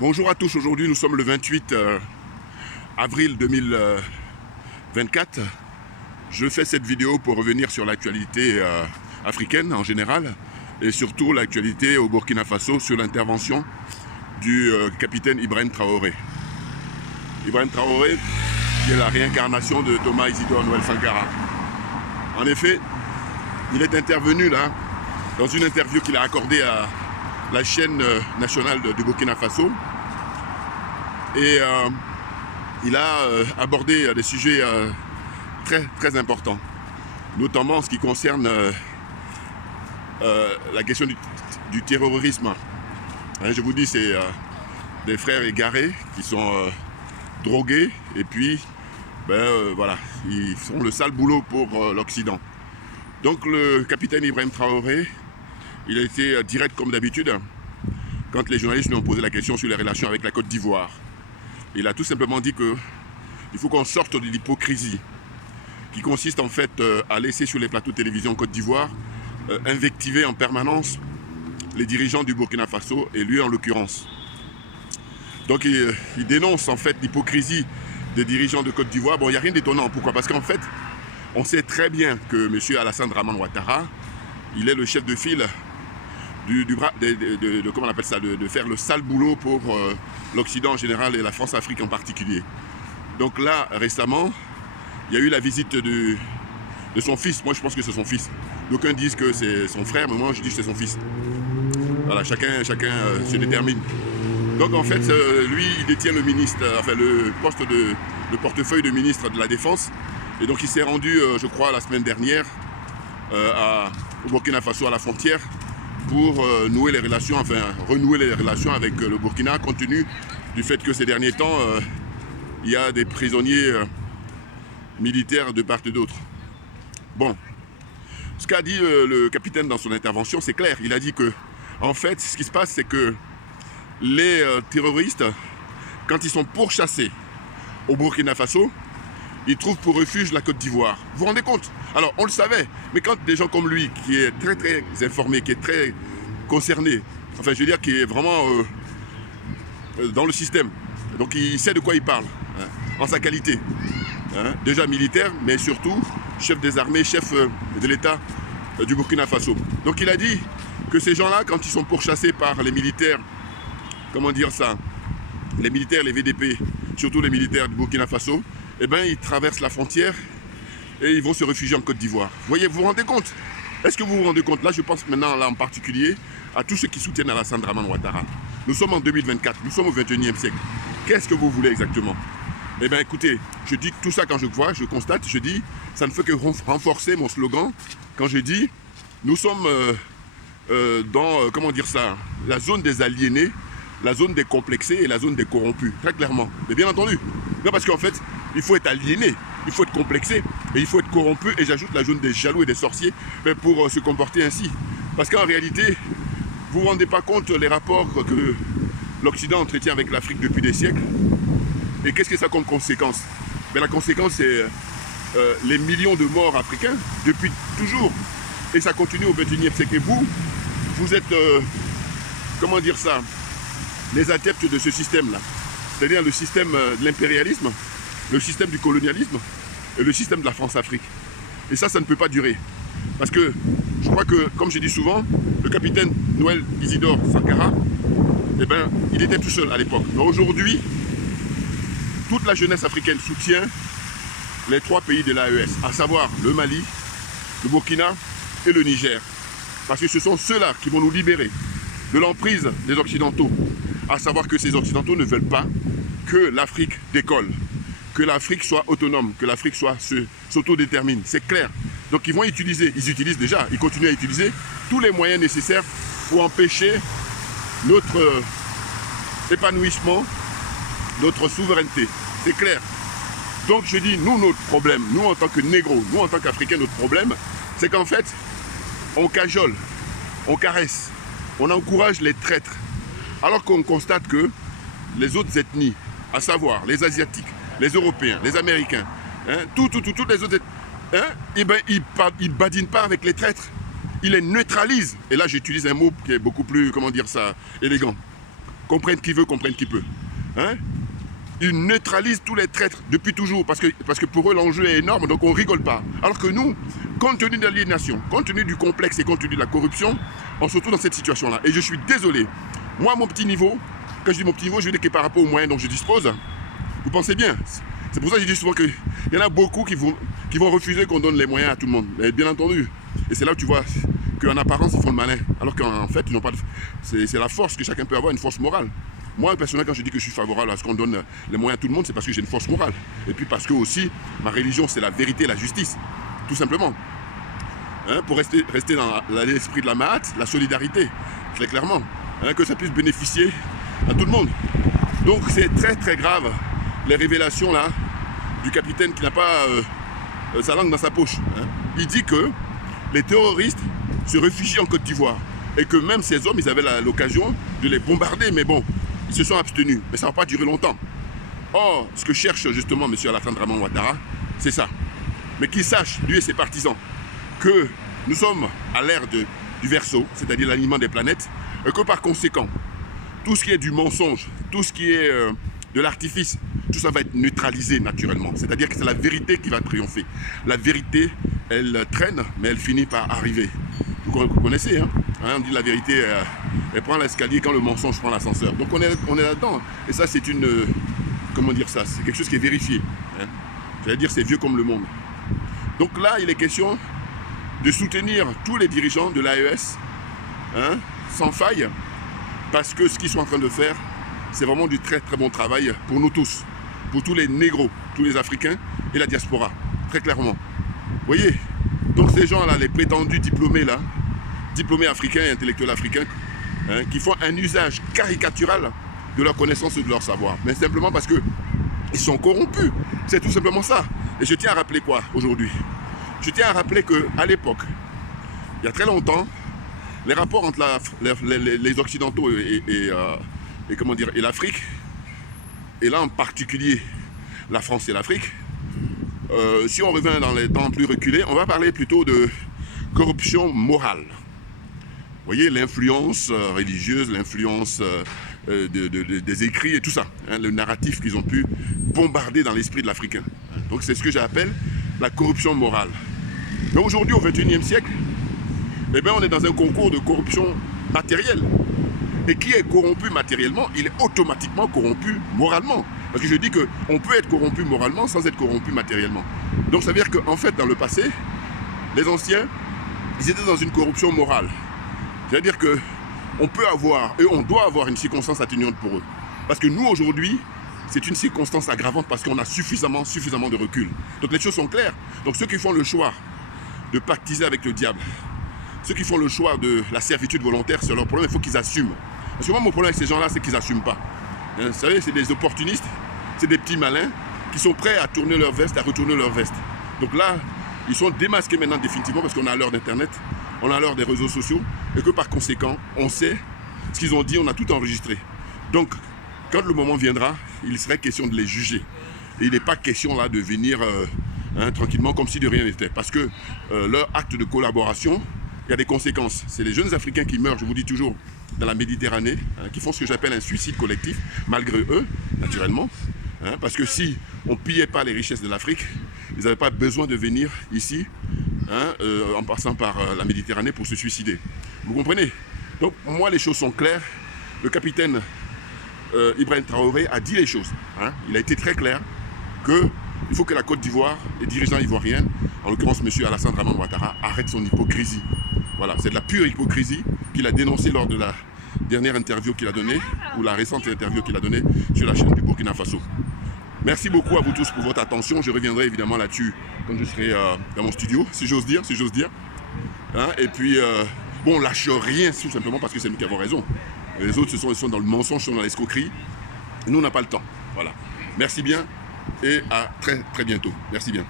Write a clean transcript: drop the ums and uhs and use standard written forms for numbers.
Bonjour à tous, aujourd'hui nous sommes le 28 avril 2024. Je fais cette vidéo pour revenir sur l'actualité africaine en général et surtout l'actualité au Burkina Faso sur l'intervention du capitaine Ibrahim Traoré. Ibrahim Traoré qui est la réincarnation de Thomas Isidore Noël Sankara. En effet, il est intervenu là dans une interview qu'il a accordée à la chaîne nationale du Burkina Faso et il a abordé des sujets très importants, notamment en ce qui concerne la question du terrorisme. Je vous dis, c'est des frères égarés qui sont drogués et puis voilà, ils font le sale boulot pour l'Occident. Donc le capitaine Ibrahim Traoré, il a été direct comme d'habitude quand les journalistes lui ont posé la question sur les relations avec la Côte d'Ivoire. Il a tout simplement dit qu'il faut qu'on sorte de l'hypocrisie qui consiste en fait à laisser sur les plateaux de télévision en Côte d'Ivoire invectiver en permanence les dirigeants du Burkina Faso et lui en l'occurrence. Donc il dénonce en fait l'hypocrisie des dirigeants de Côte d'Ivoire. Bon, il n'y a rien d'étonnant. Pourquoi? Parce qu'en fait, on sait très bien que M. Alassane Dramane Ouattara, il est le chef de file comment on appelle ça, de faire le sale boulot pour l'Occident en général et la France-Afrique en particulier. Donc là, récemment, il y a eu la visite de son fils. Moi, je pense que c'est son fils. D'aucuns disent que c'est son frère, mais moi, je dis que c'est son fils. Voilà, chacun se détermine. Donc en fait, lui, il détient le poste le portefeuille de ministre de la Défense. Et donc il s'est rendu, je crois, la semaine dernière au Burkina Faso, à la frontière, pour renouer les relations avec le Burkina, compte tenu du fait que ces derniers temps, il y a des prisonniers militaires de part et d'autre. Bon, ce qu'a dit le capitaine dans son intervention, c'est clair. Il a dit que, en fait, ce qui se passe, c'est que les terroristes, quand ils sont pourchassés au Burkina Faso, ils trouvent pour refuge la Côte d'Ivoire. Vous vous rendez compte? Alors, on le savait, mais quand des gens comme lui, qui est très informé, qui est très concerné, enfin, je veux dire, qui est vraiment dans le système, donc il sait de quoi il parle, en sa qualité. Déjà militaire, mais surtout chef des armées, chef de l'État du Burkina Faso. Donc il a dit que ces gens-là, quand ils sont pourchassés par les militaires, comment dire ça, les militaires, les VDP, surtout les militaires du Burkina Faso, eh bien, ils traversent la frontière et ils vont se réfugier en Côte d'Ivoire. Vous vous rendez compte? Est-ce que vous vous rendez compte? Là, je pense maintenant, là en particulier, à tous ceux qui soutiennent Alassane Dramane Ouattara. Nous sommes en 2024, nous sommes au 21e siècle. Qu'est-ce que vous voulez exactement? Eh bien, écoutez, je dis tout ça quand je vois, je constate, je dis, ça ne fait que renforcer mon slogan quand je dis, nous sommes dans, comment dire ça, la zone des aliénés, la zone des complexés et la zone des corrompus, très clairement. Mais bien entendu. Non, parce qu'en fait, il faut être aliéné, il faut être complexé et il faut être corrompu. Et j'ajoute la zone des jaloux et des sorciers pour se comporter ainsi. Parce qu'en réalité, vous ne vous rendez pas compte les rapports que l'Occident entretient avec l'Afrique depuis des siècles. Et qu'est-ce que ça a comme conséquence? La conséquence, c'est les millions de morts africains depuis toujours. Et ça continue au 21e siècle. Et vous êtes, comment dire ça, les adeptes de ce système-là. C'est-à-dire le système de l'impérialisme, le système du colonialisme et le système de la France-Afrique. Et ça ne peut pas durer. Parce que je crois que, comme je dis souvent, le capitaine Noël Isidore Sankara, eh ben, il était tout seul à l'époque. Mais aujourd'hui, toute la jeunesse africaine soutient les 3 pays de l'AES, à savoir le Mali, le Burkina et le Niger. Parce que ce sont ceux-là qui vont nous libérer de l'emprise des Occidentaux. À savoir que ces Occidentaux ne veulent pas que l'Afrique décolle, que l'Afrique soit autonome, que l'Afrique s'autodétermine. C'est clair. Donc ils vont utiliser, ils utilisent déjà, ils continuent à utiliser tous les moyens nécessaires pour empêcher notre épanouissement, notre souveraineté. C'est clair. Donc je dis, nous, notre problème, nous en tant que négros, nous en tant qu'Africains, notre problème, c'est qu'en fait, on cajole, on caresse, on encourage les traîtres. Alors qu'on constate que les autres ethnies, à savoir les Asiatiques, les Européens, les Américains, toutes les autres ethnies, ils badinent pas avec les traîtres. Ils les neutralisent. Et là, j'utilise un mot qui est beaucoup plus, comment dire ça, élégant. comprenne qui veut, comprenne qui peut. Hein? Ils neutralisent tous les traîtres depuis toujours, parce que pour eux, l'enjeu est énorme, donc on ne rigole pas. Alors que nous, compte tenu de l'aliénation, compte tenu du complexe et compte tenu de la corruption, on se retrouve dans cette situation-là. Et je suis désolé. Moi, mon petit niveau, quand je dis mon petit niveau, je veux dire que par rapport aux moyens dont je dispose, vous pensez bien. C'est pour ça que je dis souvent qu'il y en a beaucoup qui vont refuser qu'on donne les moyens à tout le monde. Et bien entendu. Et c'est là où tu vois qu'en apparence, ils font le malin. Alors qu'en fait, ils n'ont pas de... C'est la force que chacun peut avoir, une force morale. Moi, personnellement, quand je dis que je suis favorable à ce qu'on donne les moyens à tout le monde, c'est parce que j'ai une force morale. Et puis parce que aussi, ma religion, c'est la vérité et la justice. Tout simplement. Hein, pour rester dans l'esprit de la Mahat, la solidarité, très clairement. Hein, que ça puisse bénéficier à tout le monde. Donc c'est très très grave, les révélations là, du capitaine qui n'a pas sa langue dans sa poche. Hein. Il dit que les terroristes se réfugient en Côte d'Ivoire. Et que même ces hommes, ils avaient l'occasion de les bombarder, mais bon, ils se sont abstenus. Mais ça ne va pas durer longtemps. Or, ce que cherche justement M. Alassane Dramane Ouattara, c'est ça. Mais qu'il sache, lui et ses partisans, que nous sommes à l'ère du Verseau, c'est-à-dire l'alignement des planètes, et que par conséquent, tout ce qui est du mensonge, tout ce qui est de l'artifice, tout ça va être neutralisé naturellement. C'est-à-dire que c'est la vérité qui va triompher. La vérité, elle traîne, mais elle finit par arriver. Vous connaissez, hein, on dit la vérité, elle prend l'escalier quand le mensonge prend l'ascenseur. Donc on est là-dedans. Et ça, c'est une... comment dire ça? C'est quelque chose qui est vérifié. Hein. J'allais dire, c'est vieux comme le monde. Donc là, il est question de soutenir tous les dirigeants de l'AES, hein, sans faille, parce que ce qu'ils sont en train de faire, c'est vraiment du très très bon travail pour nous tous, pour tous les négros, tous les Africains et la diaspora, très clairement. Vous voyez? Donc ces gens-là, les prétendus diplômés là, diplômés africains et intellectuels africains, hein, qui font un usage caricatural de leur connaissance et de leur savoir, mais simplement parce qu'ils sont corrompus. C'est tout simplement ça. Et je tiens à rappeler quoi aujourd'hui? Je tiens à rappeler qu'à l'époque, il y a très longtemps, les rapports entre les Occidentaux et comment dire, et l'Afrique, et là en particulier la France et l'Afrique, si on revient dans les temps plus reculés, on va parler plutôt de corruption morale. Vous voyez, l'influence religieuse, l'influence des écrits et tout ça, hein, le narratif qu'ils ont pu bombarder dans l'esprit de l'Africain. Donc c'est ce que j'appelle la corruption morale. Mais aujourd'hui, au XXIe siècle, eh bien, on est dans un concours de corruption matérielle. Et qui est corrompu matériellement, il est automatiquement corrompu moralement. Parce que je dis qu'on peut être corrompu moralement sans être corrompu matériellement. Donc ça veut dire qu'en fait, dans le passé, les anciens, ils étaient dans une corruption morale. C'est-à-dire qu'on peut avoir, et on doit avoir une circonstance atténuante pour eux. Parce que nous, aujourd'hui, c'est une circonstance aggravante parce qu'on a suffisamment de recul. Donc les choses sont claires. Donc ceux qui font le choix de pactiser avec le diable, ceux qui font le choix de la servitude volontaire, c'est leur problème, il faut qu'ils assument. Parce que moi, mon problème avec ces gens-là, c'est qu'ils n'assument pas. Vous savez, c'est des opportunistes, c'est des petits malins qui sont prêts à tourner leur veste, à retourner leur veste. Donc là, ils sont démasqués maintenant définitivement parce qu'on a l'heure d'Internet, on a l'heure des réseaux sociaux, et que par conséquent, on sait ce qu'ils ont dit, on a tout enregistré. Donc, quand le moment viendra, il serait question de les juger. Et il n'est pas question là de venir tranquillement comme si de rien n'était. Parce que leur acte de collaboration, il y a des conséquences. C'est les jeunes Africains qui meurent, je vous dis toujours, dans la Méditerranée, hein, qui font ce que j'appelle un suicide collectif, malgré eux, naturellement. Hein, parce que si on ne pillait pas les richesses de l'Afrique, ils n'avaient pas besoin de venir ici, hein, en passant par la Méditerranée pour se suicider. Vous comprenez? Donc moi, les choses sont claires. Le capitaine Ibrahim Traoré a dit les choses. Hein. Il a été très clair qu'il faut que la Côte d'Ivoire, les dirigeants ivoiriens, en l'occurrence M. Alassane Dramane Ouattara, arrête son hypocrisie. Voilà, c'est de la pure hypocrisie qu'il a dénoncée lors de la dernière interview qu'il a donnée, ou la récente interview qu'il a donnée sur la chaîne du Burkina Faso. Merci beaucoup à vous tous pour votre attention. Je reviendrai évidemment là-dessus quand je serai dans mon studio, si j'ose dire. Hein, et puis, bon, lâche rien, tout simplement parce que c'est nous qui avons raison. Les autres, ils sont dans le mensonge, sont dans l'escroquerie. Nous, on n'a pas le temps. Voilà. Merci bien et à très très bientôt. Merci bien.